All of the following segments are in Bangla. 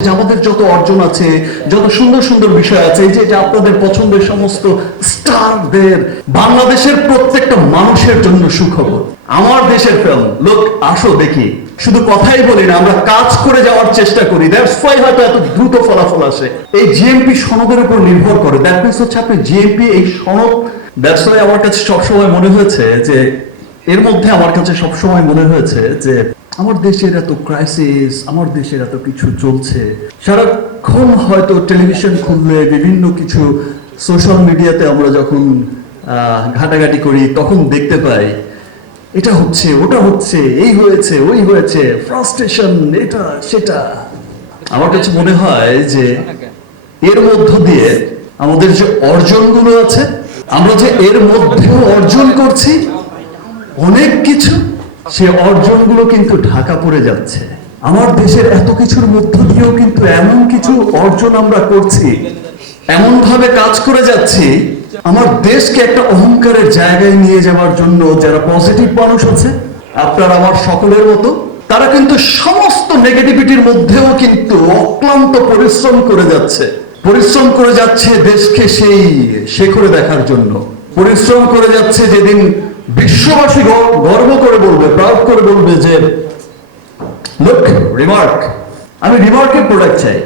আমাদের যত অর্জন আছে, যত সুন্দর সুন্দর বিষয় আছে, এই যে আপনাদের পছন্দের সমস্ত স্টারদের, বাংলাদেশের প্রত্যেকটা মানুষের জন্য সুখবর। আমার দেশের ফিল্ম, লোক আসো দেখি, শুধু কথাই বলি না, আমরা কাজ করে যাওয়ার চেষ্টা করি। দ্যাটস ওয়াই হয়তো এত দ্রুত ফলাফল আসে। এই জিএমপি সনদের উপর নির্ভর করে। দ্যাট মিনস হচ্ছে আপনি জিএমপি এই সনদ। দ্যাটস ওয়াই আমার কাছে সবসময় মনে হয়েছে যে এর মধ্যে আমার কাছে সবসময় মনে হয়েছে যে আমার দেশের এত ক্রাইসিস, আমার দেশের এত কিছু চলছে, সারাক্ষণ হয়তো টেলিভিশন খুললে বিভিন্ন কিছু সোশ্যাল মিডিয়াতে আমরা যখন ঘাটাঘাটি করি তখন দেখতে পাই এটা হচ্ছে, ওটা হচ্ছে, এই হয়েছে, ওই হয়েছে, ফ্রাস্ট্রেশন, এটা সেটা। আমার কাছে মনে হয় যে এর মধ্য দিয়ে আমাদের যে অর্জনগুলো আছে, আমরা যে এর মধ্যেও অর্জন করছি অনেক কিছু, সে অর্জনগুলো কিন্তু ঢাকা পড়ে যাচ্ছে। আমার দেশের এত কিছুর মধ্য দিয়েও কিন্তু এমন কিছু অর্জন আমরা করছি, এমন ভাবে কাজ করে যাচ্ছি, আমার দেশকে একটা অহংকারের জায়গায় নিয়ে যাওয়ার জন্য যারা পজিটিভ মানুষ আছে, আপনার আমার সকলের মতো, তারা কিন্তু সমস্ত নেগেটিভিটির মধ্যেও কিন্তু অক্লান্ত পরিশ্রম করে যাচ্ছে। পরিশ্রম করে যাচ্ছে দেশকে সেই শেখরে দেখার জন্য। পরিশ্রম করে যাচ্ছে যেদিন বিশ্ববাসী গর্ব করে বলবে, প্রাউড করে বলবে যে লুক, রিমার্ক, আমি রিমার্কের প্রোডাক্ট চাই।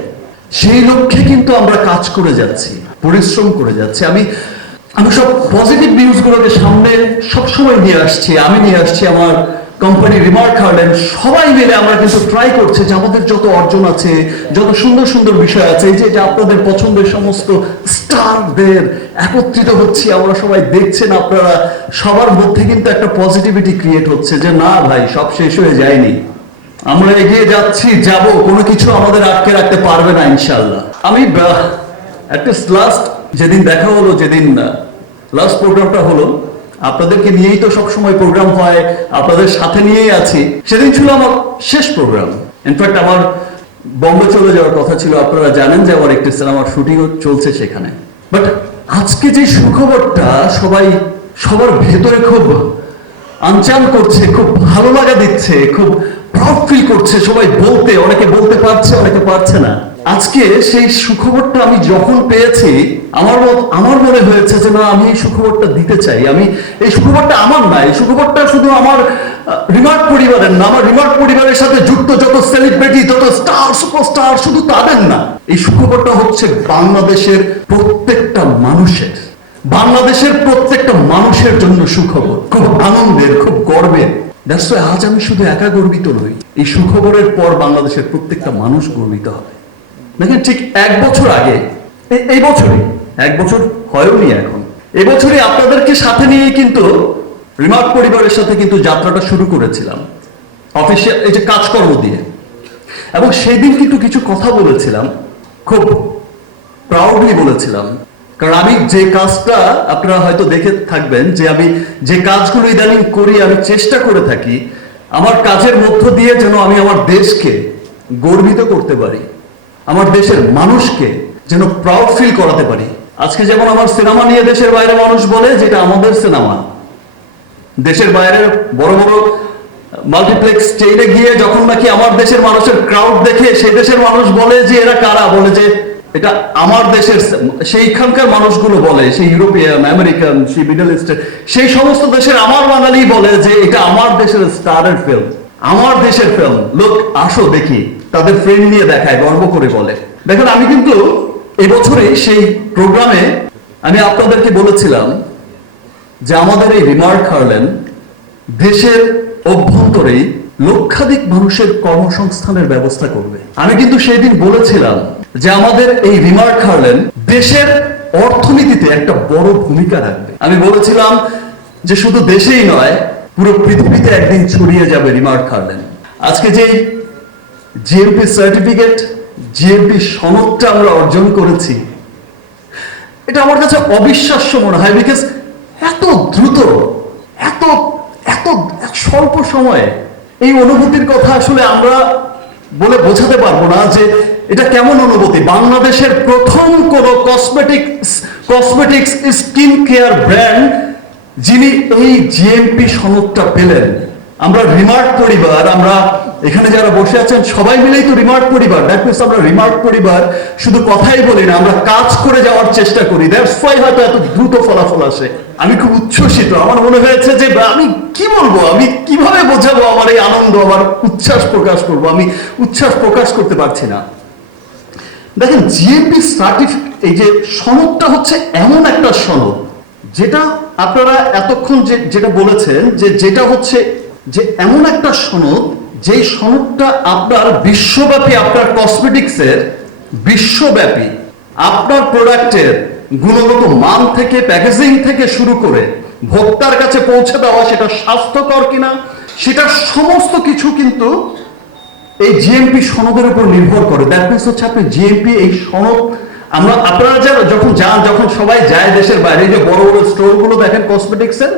সেই লক্ষ্যে কিন্তু আমরা কাজ করে যাচ্ছি, পরিশ্রম করে যাচ্ছি। আমি সব পজিটিভ নিউজগুলোকে সামনে সবসময় নিয়ে আসছি। আমি নিয়ে আসছি আমার কোম্পানি রিমার্ক হার্লেন, সবাই মিলে আমরা কিন্তু ট্রাই করছি যে আমাদের যত অর্জন আছে, যত সুন্দর সুন্দর বিষয় আছে, এই যে আপনাদের পছন্দের সমস্ত স্টারদের একত্রিত হচ্ছি, আমরা সবাই দেখছেন, আপনারা সবার মধ্যে কিন্তু একটা পজিটিভিটি ক্রিয়েট হচ্ছে যে না ভাই, সব শেষ হয়ে যায়নি, আমরা এগিয়ে যাচ্ছি, যাব, কোনো কিছু আমাদের আটকে রাখতে পারবে না ইনশাল্লাহ। আমি অ্যাটলিস্ট লাস্ট যেদিন দেখা হলো, যেদিন লাস্ট প্রোগ্রামটা হলো, আপনাদেরকে নিয়েই তো সবসময় প্রোগ্রাম হয়, আপনাদের সাথে নিয়েই আছি, সেদিন ছিল আমার শেষ প্রোগ্রাম। ইনফ্যাক্ট আমার বম্বে চলে যাওয়ার কথা ছিল, আপনারা জানেন যে আমার একটি সিনেমার শুটিংও চলছে সেখানে। বাট আজকে যে সুখবরটা সবার ভেতরে খুব আনচান করছে, খুব ভালো লাগা দিচ্ছে, খুব প্রাউড ফিল করছে সবাই বলতে, অনেকে বলতে পারছে, অনেকে পারছে না। আজকে সেই সুখবরটা আমি যখন পেয়েছি, আমার মনে হয়েছে যে না, আমি এই সুখবরটা দিতে চাই। আমি এই সুখবরটা আমার না, এই সুখবরটা শুধু আমার রিমার্ক পরিবারের না, আমার রিমার্ক পরিবারের সাথে যুক্ত যত সেলিব্রিটি, যত স্টার, সুপারস্টার, শুধু তাদের না, এই সুখবরটা হচ্ছে বাংলাদেশের প্রত্যেকটা মানুষের, বাংলাদেশের প্রত্যেকটা মানুষের জন্য সুখবর, খুব আনন্দের, খুব গর্বের। দ্যাটস ওয়াই আজ আমি শুধু একা গর্বিত নই, এই সুখবরের পর বাংলাদেশের প্রত্যেকটা মানুষ গর্বিত হবে। দেখেন, ঠিক এক বছর আগে, এই বছরই, এক বছর হয়নি এখন, এবছরই আপনাদেরকে সাথে নিয়ে কিন্তু রিমার্ক পরিবারের সাথে কিন্তু যাত্রাটা শুরু করেছিলাম অফিসিয়াল এই যে কাজকর্ম দিয়ে। এবং সেই দিন কিন্তু কিছু কথা বলেছিলাম, খুব প্রাউডলি বলেছিলাম। কারণ আমি যে কাজটা, আপনারা হয়তো দেখে থাকবেন যে আমি যে কাজগুলো ইদানিং করি, আমি চেষ্টা করে থাকি আমার কাজের মধ্য দিয়ে যেন আমি আমার দেশকে গর্বিত করতে পারি, আমার দেশের মানুষকে যেন প্রাউড ফিল করাতে পারি। আজকে যেমন আমার সিনেমা নিয়ে দেশের বাইরে মানুষ বলে যে এটা আমাদের সিনেমা, দেশের বাইরে বড় বড় মাল্টিপ্লেক্স চেইনে গিয়ে যখন নাকি আমার দেশের মানুষের ক্রাউড দেখে, সেই দেশের মানুষ বলে যে এরা কারা, বলে যে এটা আমার দেশের, সেইখানকার মানুষগুলো বলে, সেই ইউরোপিয়ান, আমেরিকান, সেই মিডল ইস্টের, সেই সমস্ত দেশের আমার বাঙালি বলে যে এটা আমার দেশের স্টারের ফিল্ম, আমার দেশের ফিল্ম, লোক আসো দেখি, তাদের ফ্রেন্ড নিয়ে দেখায়, গর্ব করে বলে। দেখেন, আমি কিন্তু এবছরে সেই প্রোগ্রামে আমি আপনাদেরকে বলেছিলাম যে আমাদের এই রিমার্ক হার্লেন দেশের অভ্যন্তরেই লক্ষাধিক মানুষের কর্মসংস্থানের ব্যবস্থা করবে। আমি কিন্তু সেই দিন বলেছিলাম যে আমাদের এই রিমার্ক হার্লেন দেশের অর্থনীতিতে একটা বড় ভূমিকা রাখবে। আমি বলেছিলাম যে শুধু দেশেই নয়, পুরো পৃথিবীতে একদিন ছড়িয়ে যাবে রিমার্ক হার্লেন। আজকে যে জিএমপি সার্টিফিকেট, জিএমপি সনদটা আমরা অর্জন করেছি, এটা আমার কাছে অবিশ্বাস্য মনে হয়। বিকজ এত দ্রুত, এত এত স্বল্প সময়ে এই অনুভূতির কথা আসলে আমরা বলে বোঝাতে পারবো না যে এটা কেমন অনুভূতি। বাংলাদেশের প্রথম কোন কসমেটিক্স স্কিন কেয়ার ব্র্যান্ড যিনি এই জিএমপি সনদটা পেলেন, আমরা রিমার্ক পরিবার, আমরা এখানে যারা বসে আছেন সবাই মিলেই তো রিমার্ক পরিবার। দ্যাট মিনস আমরা রিমার্ক পরিবার শুধু কথাই বলি না, আমরা কাজ করে যাওয়ার চেষ্টা করি। দ্যাটস ওয়াই হয়তো এত দ্রুত ফলাফল আসে। আমি খুব উচ্ছ্বসিত। আমার মনে হয়েছে যে আমি কি বলবো, আমি কিভাবে বোঝাবো আমার এই আনন্দ, আমার উচ্ছ্বাস প্রকাশ করব, আমি উচ্ছ্বাস প্রকাশ করতে পারছি না। দেখেন, জিএমপি সার্টিফিকেট, এই যে সনদটা হচ্ছে এমন একটা সনদ যেটা আপনারা এতক্ষণ যেটা বলেছেন যে যেটা হচ্ছে যে এমন একটা সনদ, যে সনদটা আপনার বিশ্বব্যাপী, আপনার কসমেটিক্সের বিশ্বব্যাপী আপনার প্রোডাক্টের গুণগত মান থেকে, প্যাকেজিং থেকে শুরু করে ভোক্তার কাছে পৌঁছে দেওয়া, সেটা স্বাস্থ্যকর কিনা, সেটা সমস্ত কিছু কিন্তু এই জিএমপি সনদের উপর নির্ভর করে। দ্যাট মিনস হচ্ছে আপনি জিএমপি এই সনদ, আপনারা যারা যখন যান, যখন সবাই যায় দেশের বাইরে, যে বড় বড় স্টোর গুলো দেখেন কসমেটিক্সের,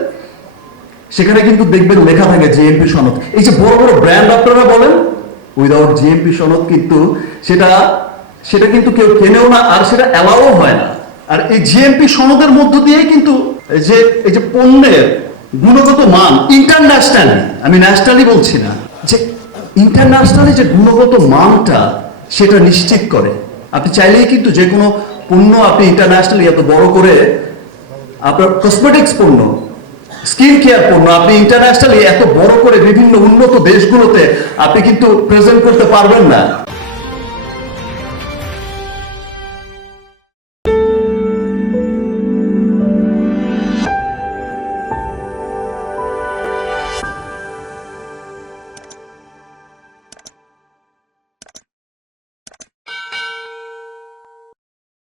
সেখানে কিন্তু দেখবেন লেখা থাকে জিএমপি সনদ। এই যে বড় বড় ব্র্যান্ড আপনারা বলেন, উইদাউট জিএমপি সনদ কিন্তু সেটা কিন্তু কেউ কেনেও না, আর সেটা অ্যালাও হয় না। আর এই জিএমপি সনদের মধ্য দিয়েই কিন্তু এই যে পণ্যের গুণগত মান ইন্টারন্যাশনালি, আমি ন্যাশনালি বলছি না, যে ইন্টারন্যাশনালি যে গুণগত মানটা সেটা নিশ্চিত করে। আপনি চাইলেই কিন্তু যে কোনো পণ্য আপনি ইন্টারন্যাশনালি এত বড় করে, আপনার কসমেটিক্স পণ্য, স্কিন কেয়ার পণ্য আপনি ইন্টারন্যাশনালি এত বড় করে বিভিন্ন উন্নত দেশগুলোতে আপনি কিন্তু প্রেজেন্ট করতে পারবেন না।